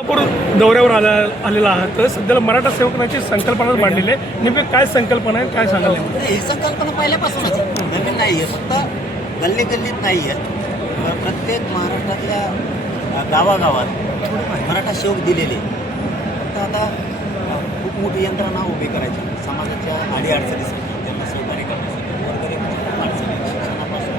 कोल्हापूर दौऱ्यावर आलेला आहात तर सध्याला मराठा सेवकांची संकल्पना मांडलेली आहे. नेमकं काय संकल्पना आहे, काय सांगाल? ही संकल्पना पहिल्यापासूनच नवीन नाही आहे, फक्त गल्ली गल्लीत नाही आहे. प्रत्येक महाराष्ट्रातल्या गावागावात मराठा सेवक दिलेले. फक्त आता खूप मोठी यंत्रणा उभी करायची समाजाच्या अडीअडचणीसाठी, त्यांना सहकार्य करण्यासाठी. गोरगरिबांच्या खूप अडचणी, शिक्षणापासून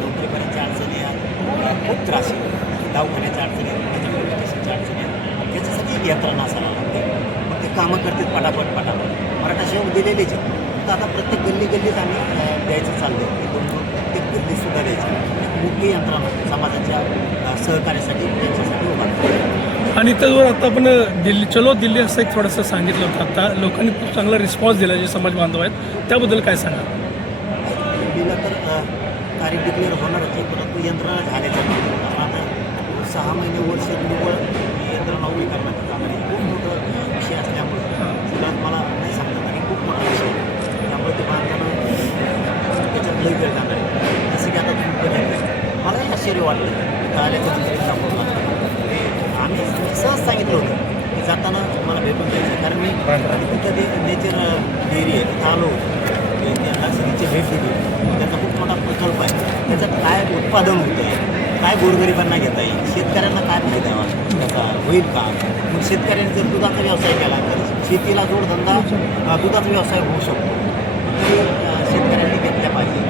नोकरीपर्यंतच्या अडचणी आहेत, खूप त्रास आहे. दवाखान्याच्या अडचणी आहेत, माझ्या पोलीस स्टेशनच्या अडचणी आहेत. त्याच्यासाठी एक यंत्रणा असायला लागते. मग ते कामं करतात पटापट. मराठा सेवक दिलेलेच आहे. तर आता प्रत्येक गल्ली गल्लीत आम्ही द्यायचं चाललं की दोन प्रत्येक गल्लीसुद्धा द्यायची एक मोठी यंत्रणा समाजाच्या सहकार्यासाठी त्यांच्यासाठी उभा करतो. आणि त्याच्यावर आता आपण चलो दिल्ली असं एक थोडंसं सांगितलं होतं. आता लोकांनी खूप चांगला रिस्पॉन्स दिला जे समाज बांधव आहेत त्याबद्दल काय सांगा? दिल्लीला तर तारीख डिक्लेअर होणारच आहे, परंतु यंत्रणा झाल्याच्या नंतर आता 6 महिने वर्ष निव्वळ यंत्रणा उभी करण्यात जाणार आहे. खूप मोठं विषय असल्यामुळे मुलात मला नाही सांगता आणि खूप मोठा विषय आहे. त्यामुळे ते बांधताना त्याच्यात लई वेळ जाणार आहे. जसं की आता तुम्ही मलाही आश्चर्य वाटलं की आल्याच्या नंतर इंदापूरला आम्ही सहज सांगितलं होतं की जाताना मला भेटून जायचं, कारण मी तिथं ते नेचर डेअरी आहे तिथं आलो की त्यांना सगळीची भेट दिली. त्याचा खूप मोठा प्रकल्प आहे, त्याच्यात काय उत्पादन होतं आहे, काय गोरगरिबांना घेता येईल, शेतकऱ्यांना काय फायदा त्याचा होईल का. मग शेतकऱ्यांनी जर दुधाचा व्यवसाय केला तर शेतीला जोडधंदा दुधाचा व्यवसाय होऊ शकतो. ते शेतकऱ्यांनी घेतल्या पाहिजे.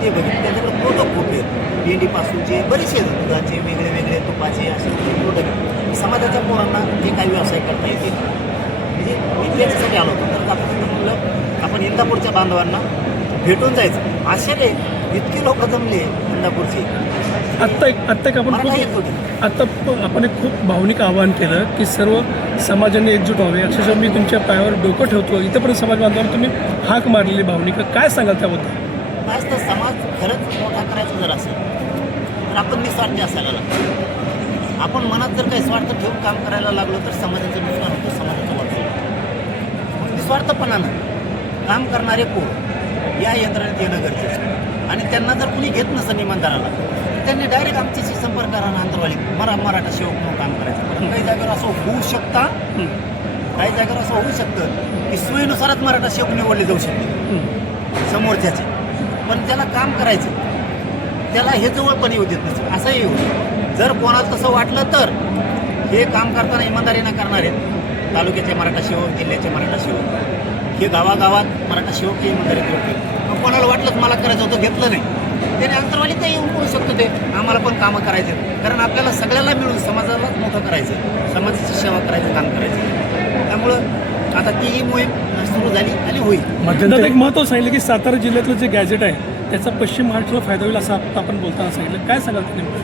ते बघितलं त्याच्याकडे प्रोडक्ट खूप आहेत, भेंडीपासूनचे बरेचसे दुधाचे वेगळे वेगळे तुपाचे असे प्रोडक्ट समाजाच्या पोरांना जे काही व्यवसाय करता येतील. म्हणजे मी त्याच्यासाठी आलो होतो. तर आता म्हणलं आपण इंदापूरच्या बांधवांना भेटून जायचं. अशाने इतके लोक जमले इंदापूरचे. आत्ता एक आपण एक खूप भावनिक आवाहन केलं की सर्व समाजाने एकजूट व्हावे. अक्षरशः मी तुमच्या पायावर डोकं ठेवतो इथंपर्यंत समाज बांधवांना तुम्ही हाक मारलेली भावनिक काय सांगाल त्याबद्दल? आज तर समाज खरंच मोठा करायचा जर असेल तर आपण निस्वार्थी असायला लागतो. आपण मनात जर काही स्वार्थ ठेवून काम करायला लागलो तर समाजाचं नुकसान होतं, समाजाचं वाटतं. निस्वार्थपणानं काम करणारे कोण या यंत्रणेत येणं गरजेचं आहे. आणि त्यांना जर कुणी घेत नसेल इमानदाराला तर त्यांनी डायरेक्ट आमच्याशी संपर्क करा ना, आंतरवाली मराठा सेवक म्हणून काम करायचं. पण काही जागेवर असं होऊ शकता, काही जागेवर असं होऊ शकतं की सोयीनुसारच मराठा सेवक निवडले जाऊ शकते समोरच्याचे. पण त्याला काम करायचं, त्याला हे जवळपण येऊ देत नसेल असंही होऊ. जर कोणाला तसं वाटलं तर हे काम करताना इमानदारीनं करणार आहेत तालुक्याचे मराठा सेवक, जिल्ह्याचे मराठा सेवक, हे गावागावात मराठा सेवक हे इमानदारीत होते. मग कोणाला वाटलंच मला करायचं होतं घेतलं नाही, त्याने अंतरवाली ते येऊन बोलू शकतो ते आम्हाला पण कामं करायचे. कारण आपल्याला सगळ्याला मिळून समाजालाच मोठं करायचं, समाजाची सेवा करायचं, काम करायचं. त्यामुळं आता ती ही मोहीम सुरू झाली आणि होईल. मध्यंतरी एक महत्त्व सांगितलं की सातारा जिल्ह्यातलं जे गॅजेट आहे त्याचा पश्चिम महाराष्ट्राला फायदा होईल असं आपण बोलताना सांगितलं. काय सांगाल नेमकं?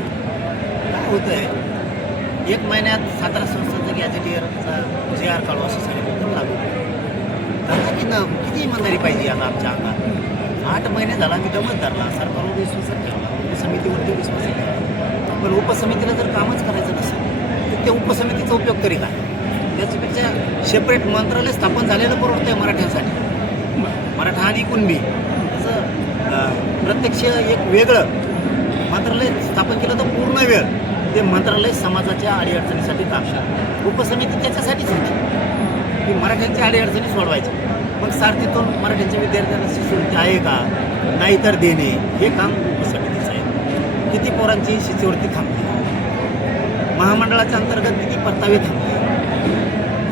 काय होतं आहे, 1 महिन्यात सातारा संस्थांचा गॅजेटियरचा JR काढू असं सांगितलं लागू. त्यांना किती इमानदारी पाहिजे आता आमच्या अंगात. 8 महिने झाला मी दमत धरला, सरकारवर विश्वास ठेवला, उपसमितीवरती विश्वास ठेवला. पण उपसमितीला जर कामच करायचं नसेल तर त्या उपसमितीचा उपयोग तरी काय? त्याच्यापेक्षा सेपरेट मंत्रालय स्थापन झालेलं परवडतं आहे मराठ्यांसाठी. मराठा आणि कुणबी असं प्रत्यक्ष एक वेगळं मंत्रालय स्थापन केलं तर पूर्ण वेळ ते मंत्रालय समाजाच्या अडीअडचणीसाठी काम करतं. उपसमिती त्याच्यासाठीच होती की मराठ्यांच्या अडीअडचणी सोडवायच्या. मग सारथीतून मराठ्यांच्या विद्यार्थ्यांना शिष्यवृत्ती आहे का, नाही तर देणे, हे काम उपसमितीचं आहे. किती पोरांची शिष्यवृत्ती थांबली, महामंडळाच्या अंतर्गत किती परतावे थांबले,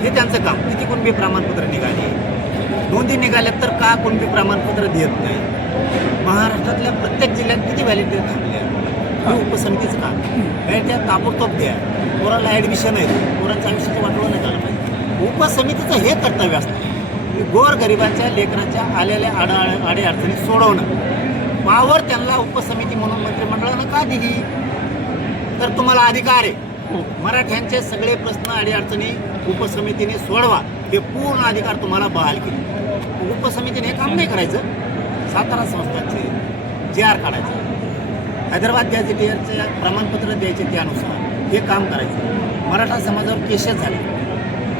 हे त्यांचं काम. किती कुणबी प्रमाणपत्र निघाले, नोंदी निघाल्यात तर का कुणबी प्रमाणपत्र देत नाही, महाराष्ट्रातल्या प्रत्येक जिल्ह्यात किती व्हॅलिडिटी थांबल्या, हे उपसमितीचं काम. त्या ताबडतोब द्या. पोराला ॲडमिशन आहे, पोरांच्या आयुष्याचं वाटवं नाही झालं पाहिजे. उपसमितीचं हे कर्तव्य असतं की गोरगरिबांच्या लेकरांच्या आलेल्या अडीअडचणी सोडवणं. पावर त्यांना उपसमिती म्हणून मंत्रिमंडळानं का दिली? तर तुम्हाला अधिकार आहे मराठ्यांचे सगळे प्रश्न अडीअडचणी उपसमितीने सोडवा, हे पूर्ण अधिकार तुम्हाला बहाल केले. उपसमितीने हे काम नाही करायचं. सातारा संस्थांचे JR काढायचं, हैदराबाद गॅझेटियरचे प्रमाणपत्र द्यायचे, त्यानुसार हे काम करायचं. मराठा समाजावर केसेस झाले,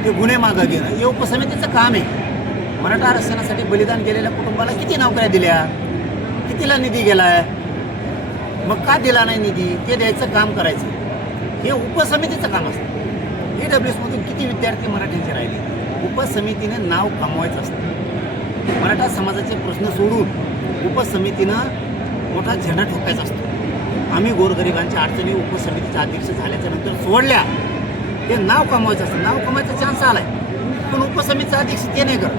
ते गुन्हे मागं घेणं हे उपसमितीचं काम आहे. मराठा आरक्षणासाठी बलिदान केलेल्या कुटुंबाला किती नोकऱ्या दिल्या, कितीला निधी गेलाय, मग का दिला नाही निधी, ते द्यायचं काम करायचं. हे उपसमितीचं काम असतं. EWS मधून किती विद्यार्थी मराठ्यांचे राहिले. उपसमितीने नाव कमवायचं असतं. मराठा समाजाचे प्रश्न सोडून उपसमितीनं मोठा झेंडा ठोकायचा असतो. आम्ही गोरगरिबांच्या अडचणी उपसमितीचे अध्यक्ष झाल्याच्या नंतर सोडल्या. ते नाव कमवायचं असतं. नाव कमवायचा चान्स आलाय, पण उपसमितीचा अध्यक्ष ते नाही करत.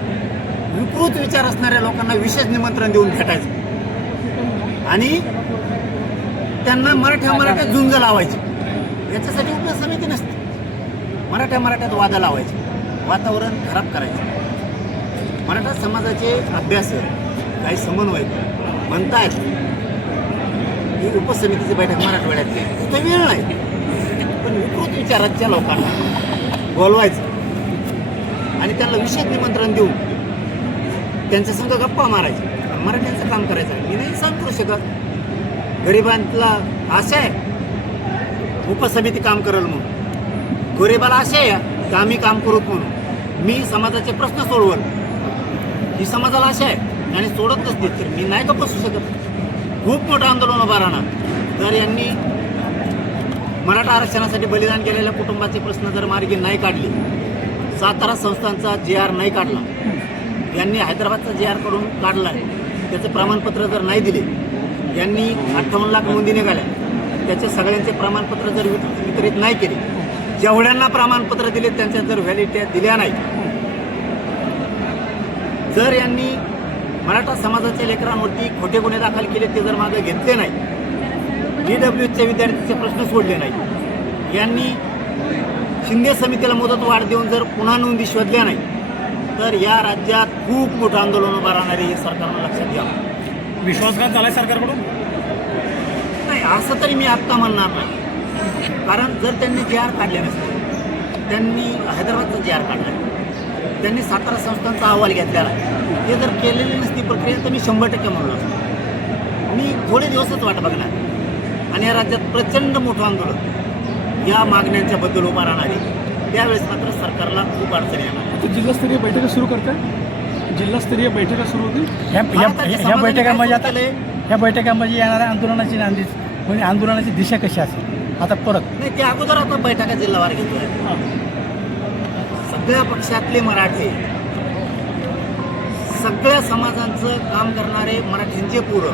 विकृत विचार असणाऱ्या लोकांना विशेष निमंत्रण देऊन भेटायचं आणि त्यांना मराठ्यात झुंज लावायची. याच्यासाठी उपसमिती नसते. मराठ्यात वादा लावायचे, वातावरण खराब करायचं. मराठा समाजाचे अभ्यासक काही समन्वयक म्हणतायत ही उपसमितीची बैठक मराठवाड्यातली तो वेळ नाही, पण विकृत विचाराच्या लोकांना बोलवायचं आणि त्यांना विशेष निमंत्रण देऊन त्यांच्या संग गप्पा मारायच्या. मराठ्यांचं काम करायचं आहे. मी नाही सांगू शकत. गरिबांना आशा आहे उपसमिती काम करेल म्हणून. गरिबाला आशा आहे की आम्ही काम करू म्हणून. मी समाजाचे प्रश्न सोडवल ही समाजाला आशा आहे आणि सोडत नसते तर मी नाही का बसू शकत. खूप मोठं आंदोलन उभा राहणार. तर यांनी मराठा आरक्षणासाठी बलिदान केलेल्या कुटुंबाचे प्रश्न जर मार्गी नाही काढले, सातारा संस्थांचा JR नाही काढला, यांनी हैदराबादचा JR कडून काढला, त्याचे प्रमाणपत्र जर नाही दिले, यांनी 58 लाख नोंदी निघाल्या, त्याचे सगळ्यांचे प्रमाणपत्र जर वितरित नाही केले, जेवढ्यांना प्रमाणपत्र दिले त्यांच्या जर व्हॅलिडिटी दिल्या नाही, जर यांनी मराठा समाजाच्या लेकरांवरती खोटे गुन्हे दाखल केले, ते जर मागे घेतले नाही, EWSच्या विद्यार्थ्यांचे प्रश्न सोडले नाही, यांनी शिंदे समितीला मुदत वाढ देऊन जर पुन्हा नोंदी शोधल्या नाही, तर या राज्यात खूप मोठं आंदोलन उभा राहणारे हे सरकारनं लक्षात घ्यावं. विश्वासघात झालाय सरकारकडून? नाही, असं तरी मी आत्ता म्हणणार नाही. कारण जर त्यांनी JR काढले नसते, त्यांनी हैदराबादचा JR काढला, त्यांनी सातारा संस्थांचा अहवाल घेतलेला, हे जर केलेली नसती प्रक्रिया तर मी 100% म्हणलो असतो. मी थोडे दिवसच वाट बघणार आणि या राज्यात प्रचंड मोठं आंदोलन या मागण्यांच्या बद्दल उभा राहणार आहे. त्यावेळेस मात्र सरकारला खूप अडचणी येणार. आता जिल्हास्तरीय बैठका सुरू करताय? जिल्हास्तरीय बैठका सुरू होतील. ह्या बैठकामध्ये आता ह्या बैठकामध्ये येणाऱ्या आंदोलनाची नांदी म्हणजे आंदोलनाची दिशा कशी असेल आता परत? नाही, त्या अगोदर आपण बैठका जिल्हावार घेतोय. सगळ्या पक्षातले मराठी, सगळ्या समाजांचं काम करणारे मराठ्यांचे पोरं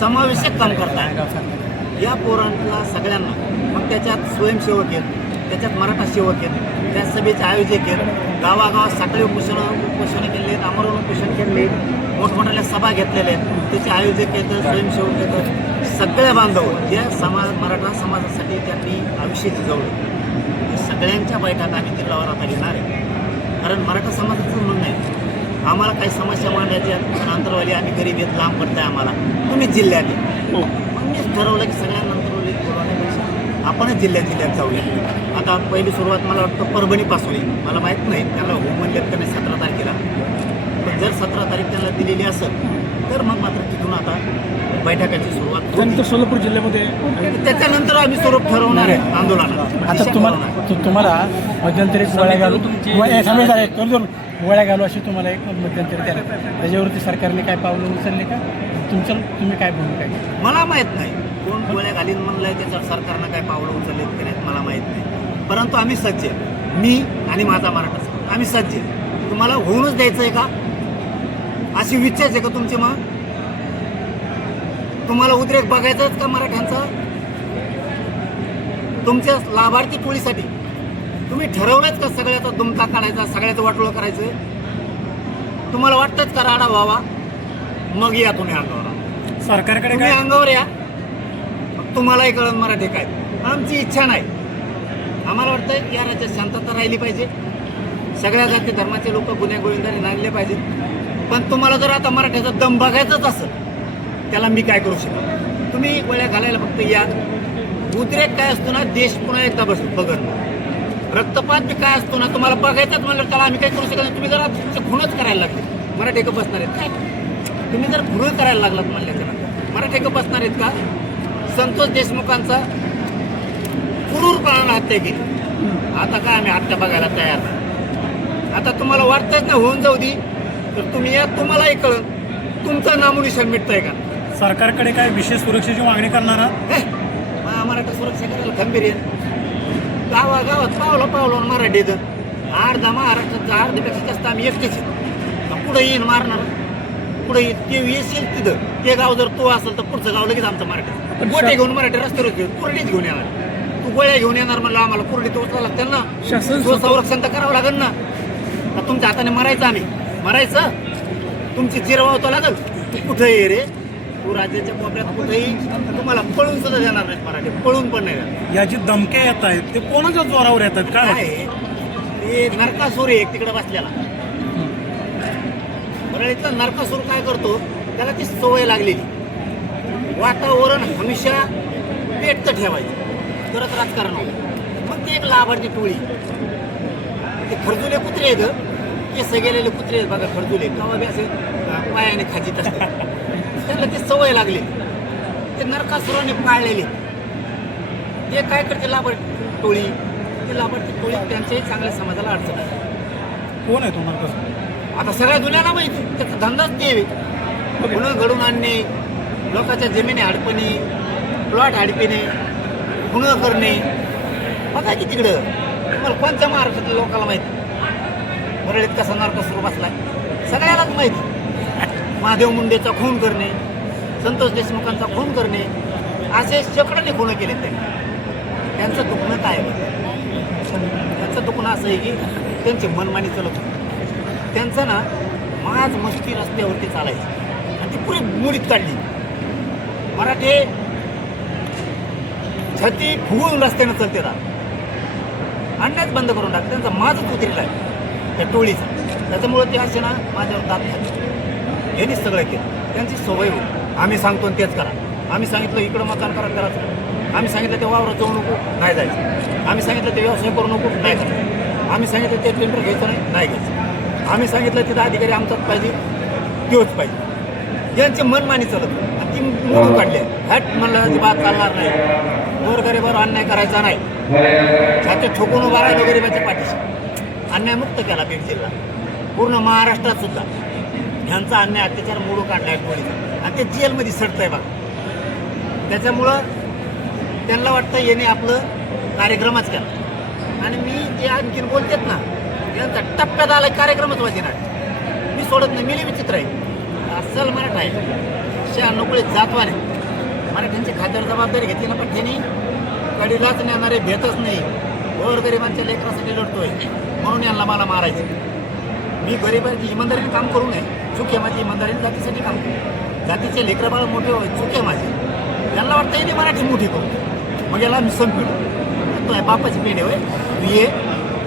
समावेशक काम करतात. या पोरांना सगळ्यांना, मग त्याच्यात स्वयंसेवक आहेत, त्याच्यात मराठा सेवक आहेत, त्या सभेचे आयोजक आहेत, गावागावात साखळी उपोषणं केले आहेत, आमरण उपोषण केले, मोठमोठ्या सभा घेतलेल्या आहेत, त्याचे आयोजक आहेत, स्वयंसेवक आहेत, सगळ्या बांधव ज्या मराठा समाजासाठी त्यांनी आयुष्य झिजवलं, सगळ्यांच्या बैठका आम्ही जिल्हावर आता घेणार आहे. कारण मराठा समाजाचं म्हणणं आहे आम्हाला काही समस्या मांडायच्या अंतरवाली, आम्ही गरीब आहेत, लांब पडताय आम्हाला, तुम्हीच जिल्ह्यात आहे. मग मीच ठरवलं की सगळ्यांना अंतरवाली बोलवण्यापेक्षा आपणच जिल्ह्यात जाऊया. आता पहिली सुरुवात मला वाटतं परभणीपासून आहे. मला माहीत नाही त्याला हो म्हणलेत का नाही 17 तारखेला, पण जर 17 तारीख त्यांना दिलेली असेल तर मग मात्र तिथून आता बैठकाची सुरुवात त्यानंतर सोलापूर जिल्ह्यामध्ये त्याच्यानंतर आम्ही स्वरूप ठरवणार आहे आंदोलनाला. आता तुम्हाला मध्यंतरी गोळ्या घालू अशी तुम्हाला एक मध्यंतरी द्यायला, त्याच्यावरती सरकारने काय पावलं उचलले का? तुम्ही काय भूमिका आहे? मला माहीत नाही कोण गोळ्या घालीन म्हणलंय, त्याच्यावर सरकारनं काय पावलं उचललेत की नाहीत मला माहीत नाही. परंतु आम्ही सज्ज आहे, मी आणि माझा मराठा आम्ही सज्ज आहे. तुम्हाला होऊनच द्यायचं आहे का? अशी विच्छाच आहे का तुमची? मग तुम्हाला उद्रेक बघायचाच का मराठ्यांचा? तुमच्या लाभार्थी टोळीसाठी तुम्ही ठरवलंच का सगळ्याचा दुमका काढायचा, सगळ्याचं वाटोळं करायचं? तुम्हाला वाटतंच का राडा व्हावा? मग या तुम्ही अंगावर, सरकारकडे काय अंगावर या, मग तुम्हालाही कळण मराठी काय. आमची इच्छा नाही. आम्हाला वाटतं या राज्यात शांतता राहिली पाहिजे, सगळ्या जाती धर्माचे लोक गुन्हेगोविंदाने नांदले पाहिजेत. पण तुम्हाला जर आता मराठ्याचा दम बघायचाच असेल, त्याला मी काय करू शकतो? तुम्ही गोळ्या घालायला फक्त या. उद्रेक काय असतो ना, देश पुन्हा एकदा बघत. रक्तपात बी काय असतो ना, तुम्हाला बघायचंच म्हणलं त्याला आम्ही काय करू शकत नाही. तुम्ही जरा तुमचे खुणच करायला लागले, मराठी का बसणार आहेत काय? तुम्ही जर खुणं करायला लागलात म्हणल्याच्यानंतर मराठी का बसणार आहेत का? संतोष देशमुखांचा क्रूरपणानं हत्या केली, आता काय आम्ही हत्या बघायला तयार नाही. आता तुम्हाला वाटतंच ना होऊन जाऊ दे, तर तुम्ही या, तुम्हालाही कळण तुमचं नामोनिशाण मिटतंय का? सरकारकडे काय विशेष सुरक्षेची मागणी करणार? मराठा सुरक्षा करायला खंबीर आहे. गावागावात पावलं मराठी येतं. अर्धा महाराष्ट्राचा अर्ध्यापेक्षा जास्त आम्ही एकटेच कुठं येईन मारणार, कुठं ते येशील तिथं ते गाव जर तो असेल तर पुढचं गाव लगेच आमचं मराठी. गोटे घेऊन मराठी रस्त्यावर घेऊन कुरडीच घेऊन येणार. तू गोळ्या घेऊन येणार म्हणलं आम्हाला कुरडी टोचला लागतील ना. शासन संरक्षण तर करावं लागेल ना. तर तुमच्या हाताने मरायचं आम्ही मरायचं, तुमची जिरवावतो लागेल. तू कुठं ये रे, तू राज्याच्या कोपऱ्यात कुठेही तुम्हाला पळून सुद्धा देणार नाहीत मराठी, पळून पण नाही देणार. याची धमक्या येत आहेत ते कोणाच्या जोरावर येतात काय काय आहे? ते नरकासूर आहे तिकडे बसलेला. परळीतला नरकासूर काय करतो, त्याला ती सवय लागलेली. वातावरण हमेशा पेटतं ठेवायचं तरच राजकारण होतं. मग ती एक लाभार्थी टोळी, ते खरजुले कुत्रे आहेत, केस गेलेले कुत्रे आहेत बघा खरजुले, कवा बी असे पायाने खाजीत असतात. त्यांना ती सवय लागली, ते नरकासुराने पाळलेले. ते काय करते लाभार्थी टोळी, ते लाभार्थी टोळी त्यांच्याही चांगल्या समाजाला अडचण आहे. कोण आहे तुम्हाला कसं आता सगळ्या दुनियाला माहिती, त्याचा धंदाच ते गुन्हे घडून आणणे, लोकांच्या जमिनी हडपणे, प्लॉट हडपिणे, गुन्हा करणे. बघा की तिकडं तुम्हाला कोणत्या महाराष्ट्रातल्या लोकांना माहिती परळीत कसा नरकासूर बसलाय सगळ्यालाच माहिती. महादेव मुंडेचा खून करणे, संतोष देशमुखांचा खून करणे, असे शेकडाने खून केले त्यांनी. त्यांचं दुखणं काय आहे? त्यांचं दुखणं असं आहे की त्यांची मनमानी चालत होती. त्यांचं ना माज मस्ती रस्त्यावरती चालायची आणि ती पुरी मुडीत काढली. मराठी छाती फुगून रस्त्यानं चलते राहत, आणण्याच बंद करून टाक. त्यांचा माजच उतरला आहे त्या टोळीचा. त्याच्यामुळे ते असे ना माझ्यावर दात खाते. यांनीच सगळं केलं, त्यांची सवय होती. आम्ही सांगतो तेच करा, आम्ही सांगितलं इकडं मतदान करा करायचं, आम्ही सांगितलं ते वावरात जाऊ नको नाही जायचं, आम्ही सांगितलं ते व्यवसाय करू नको नाही करायचं, आम्ही सांगितलं ते टेंडर घ्यायचं नाही घ्यायचं, आम्ही सांगितलं तिथं अधिकारी आमचाच पाहिजे तोच पाहिजे. यांची मनमानी चालत आणि ती मोडून काढली. हॅट म्हणलं ती बात चालणार नाही, गोरगरीबावर अन्याय करायचा नाही, छाती ठोकून उभा राहिलो गरिबाच्या पाठीशी. अन्यायमुक्त केला बीड जिल्हा, पूर्ण महाराष्ट्रात सुद्धा ह्यांचा अन्याय अत्याचार मोडून काढला आहे टोळीचा आणि ते जेलमध्ये सडतंय बघा. त्याच्यामुळं त्यांना वाटतं याने आपलं कार्यक्रमच केला. आणि मी जे आणखीन बोलतेत ना, यांचा टप्प्यात आला कार्यक्रमच वाचणार मी सोडत नाही. मिली विचित्र आहे, अस्सल मराठा आहे, 96 जातवाने मराठ्यांची खात्यावर जबाबदारी घेतली ना, पण त्यांनी कडीलाच नेणारे भेटच नाही. गोरगरिबांच्या लेकरासाठी लढतोय म्हणून यांना मला मारायचं. मी गरिबांची इमानदारीने काम करू नये, चूक आहे माझी. इमानदारीने जातीसाठी काम करू, जातीचे लेकरं बाळ मोठे होय, चूक आहे माझी. यांना वाटतं येते मराठी मोठी करू, मग याला मी संपलो. तो आहे बापाची पेढे होय, तू ये,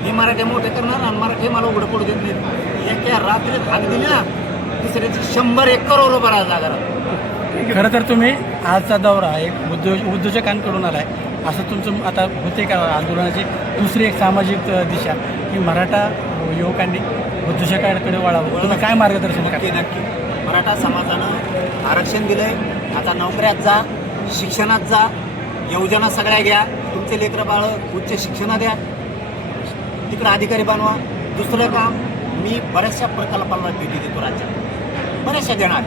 मी मराठी मोठे करणार आणि मराठी मला उघडं पडू देत नाही. एका रात्रीत हात दिली ना, दुसऱ्याची 100 एकर उभं राहा जागा. खरं तर तुम्ही आजचा दौरा एक उद्योजकांकडून आलाय, असं तुमचं आता होते का आंदोलनाची दुसरी एक सामाजिक दिशा की मराठा युवकांनी उद्योजकांकडे वळावं? तुम्ही काय मार्गदर्शन करा? नक्की नक्की. मराठा समाजानं आरक्षण दिलंय, आता नोकऱ्यात जा, शिक्षणात जा, योजना सगळ्या घ्या, तुमचे लेकरं बाळं उच्च शिक्षण द्या, तिकडं अधिकारी बनवा. दुसरं काम, मी बऱ्याचशा प्रकल्पाला भेटी देतो राज्यात, बऱ्याचशा देणार.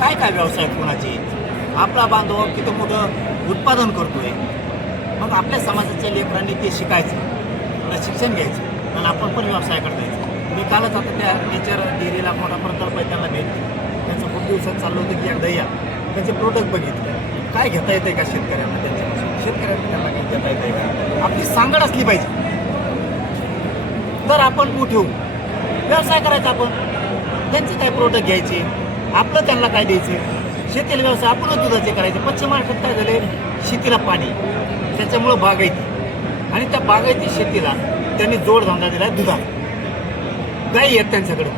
काय काय व्यवसाय कोणाचे, आपला बांधव किती मोठं उत्पादन करतोय, मग आपल्या समाजाच्या लेकरांनी ते शिकायचं, शिक्षण घ्यायचं आणि आपण पण व्यवसाय करता यायचं. मी कालच आता त्या नेचर डेअरीला मोठा प्रकल्प आहे त्याला भेट, त्यांचं खूप दिवसात चाललं होतं की एकदा या, त्यांचे प्रोडक्ट बघितले, काय घेता येतं का शेतकऱ्यांना, त्यांच्यापासून शेतकऱ्यांना त्यांना काही देता येतं का, आपली सांगड असली पाहिजे तर आपण मोठे होऊ. व्यवसाय करायचा आपण, त्यांचे काय प्रोडक्ट घ्यायचे, आपलं त्यांना काय द्यायचं. शेतीला व्यवसाय आपणच दुधाचे करायचे. पश्चिम महाराष्ट्रात काय झाले, शेतीला पाणी, त्याच्यामुळं बागायती, आणि त्या बागायती शेतीला त्यांनी जोडधंदा दिला दुधा. गाई आहेत त्यांच्याकडे,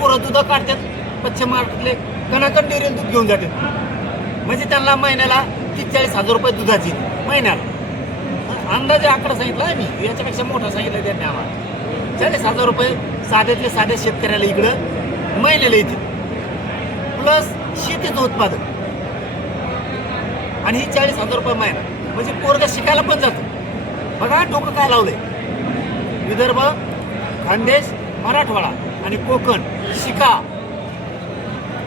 पुरं दुधं काढतात. पश्चिम महाराष्ट्रातले कणाकण डेअरीला दूध घेऊन जातात, म्हणजे त्यांना महिन्याला 30-40 हजार रुपये दुधाची महिन्याला. अंदाजे आकडा सांगितला आहे मी, याच्यापेक्षा मोठा सांगितलं त्यांनी आम्हाला. 40 हजार रुपये साध्यातले साध्या शेतकऱ्याला इकडं महिन्याला येते, प्लस शेतीचं उत्पादन, आणि ही 40 हजार रुपये महिना, म्हणजे पोरगा शिकायला पण जातो. बघा डोकं काय लावलंय. विदर्भ, खानदेश, मराठवाडा आणि कोकण शिका.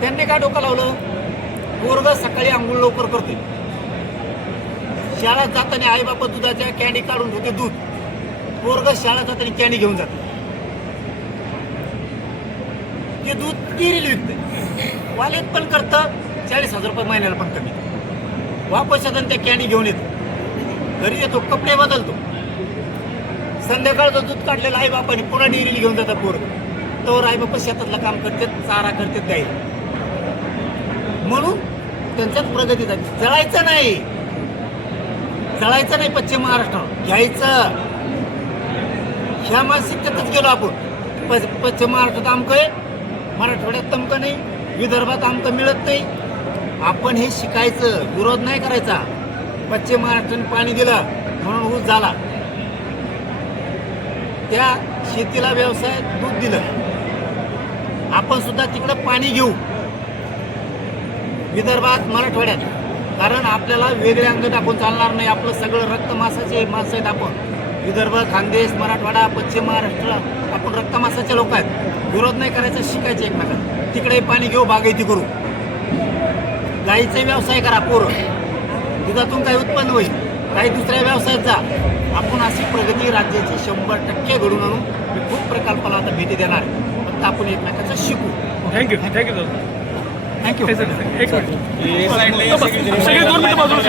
त्यांनी काय डोकं लावलं, पोरगा सकाळी आंघोळ लवकर करतोय, शाळेत जाताना आई बाबा दुधाच्या कॅनी काढून ठेवते दूध, पोरग शाळेत जाताना कॅनी घेऊन जाते, ते दूध डेअरीला विकते, वालेत पण करतं 40,000 रुपये महिन्याला पण कमी, वापस येताना त्या कॅनी घेऊन येतो, घरी येतो कपडे बदलतो, संध्याकाळचं दूध काढलेलं आई बापाने पुन्हा डेअरीला घेऊन जातात पोरग, तर आई बापा शेतातलं काम करतात, चारा करतात गाईला, म्हणून त्यांच्यात प्रगती झाली. जळायचं नाही, जळायचं नाही पश्चिम महाराष्ट्रावर, घ्यायचं. ह्या मानसिकतेतच गेलो आपण. पश्चिम महाराष्ट्रात आमकं आहे, मराठवाड्यात तमकं नाही, विदर्भात आमकं मिळत नाही. आपण हे शिकायचं, विरोध नाही करायचा. पश्चिम महाराष्ट्राने पाणी दिलं म्हणून ऊस झाला, त्या शेतीला व्यवसाय दूध दिलं, आपण सुद्धा तिकडं पाणी घेऊ विदर्भात, मराठवाड्यात. कारण आपल्याला वेगळे अंग टाकून चालणार नाही, आपलं सगळं रक्तमासाचे माणसं आहेत आपण. विदर्भ, खानदेश, मराठवाडा, पश्चिम महाराष्ट्र, आपण रक्तमासाचे लोक आहेत. विरोध नाही करायचा, शिकायचे एकमेकांना. तिकडे पाणी घेऊ, बागायती करू, गाईचा व्यवसाय करा, पोरं दुधातून काही उत्पन्न होईल, काही दुसऱ्या व्यवसायात जा. आपण अशी प्रगती राज्याची 100% घडून आणू. मी खूप प्रकल्पाला आता भेटी देणार, फक्त आपण एकमेकांचं शिकू. थँक्यू थँक्यू दादा. थँक्यू. एक मिनिट. सगळे 2 मिनिटं बाजूला.